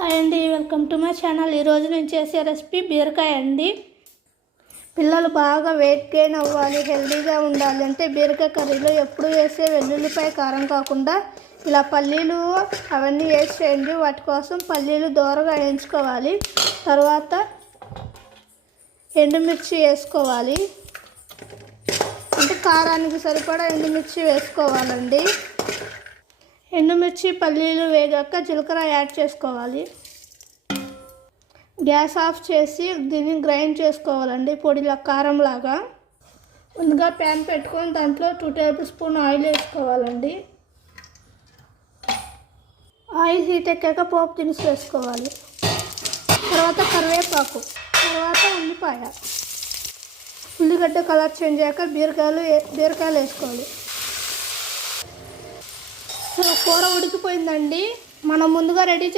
Hi అండి, welcome to my channel. ఈరోజు నేను చేసే రెసిపీ బీరకాయ అండి. పిల్లలు బాగా వెయిట్ గెయిన్ అవ్వాలి, హెల్తీగా ఉండాలి అంటే బీరకాయ కర్రీలో ఎప్పుడు వేసే వెల్లుల్లిపాయ కారం కాకుండా ఇలా పల్లీలు అవన్నీ వేసి చేయండి. వాటి కోసం పల్లీలు దోరగా వేయించుకోవాలి. తర్వాత ఎండుమిర్చి వేసుకోవాలి, అంటే కారానికి సరిపడా ఎండుమిర్చి వేసుకోవాలండి. ఎండుమిర్చి పల్లీలు వేగాక జీలకర్ర యాడ్ చేసుకోవాలి. గ్యాస్ ఆఫ్ చేసి దీన్ని గ్రైండ్ చేసుకోవాలండి, పొడిలా కారంలాగా. ముందుగా ప్యాన్ పెట్టుకొని దాంట్లో 2 టేబుల్ స్పూన్ ఆయిల్ వేసుకోవాలండి. ఆయిల్ హీట్ ఎక్కాక పోపు దినుసు వేసుకోవాలి. తర్వాత కరివేపాకు, తర్వాత ఉల్లిపాయ, ఉల్లిగడ్డ కలర్ చేంజ్ అయ్యాక బీరకాయలు వేసుకోవాలి. కూర ఉడికిపోయిందండి. మనం ముందుగా రెడీ చేసి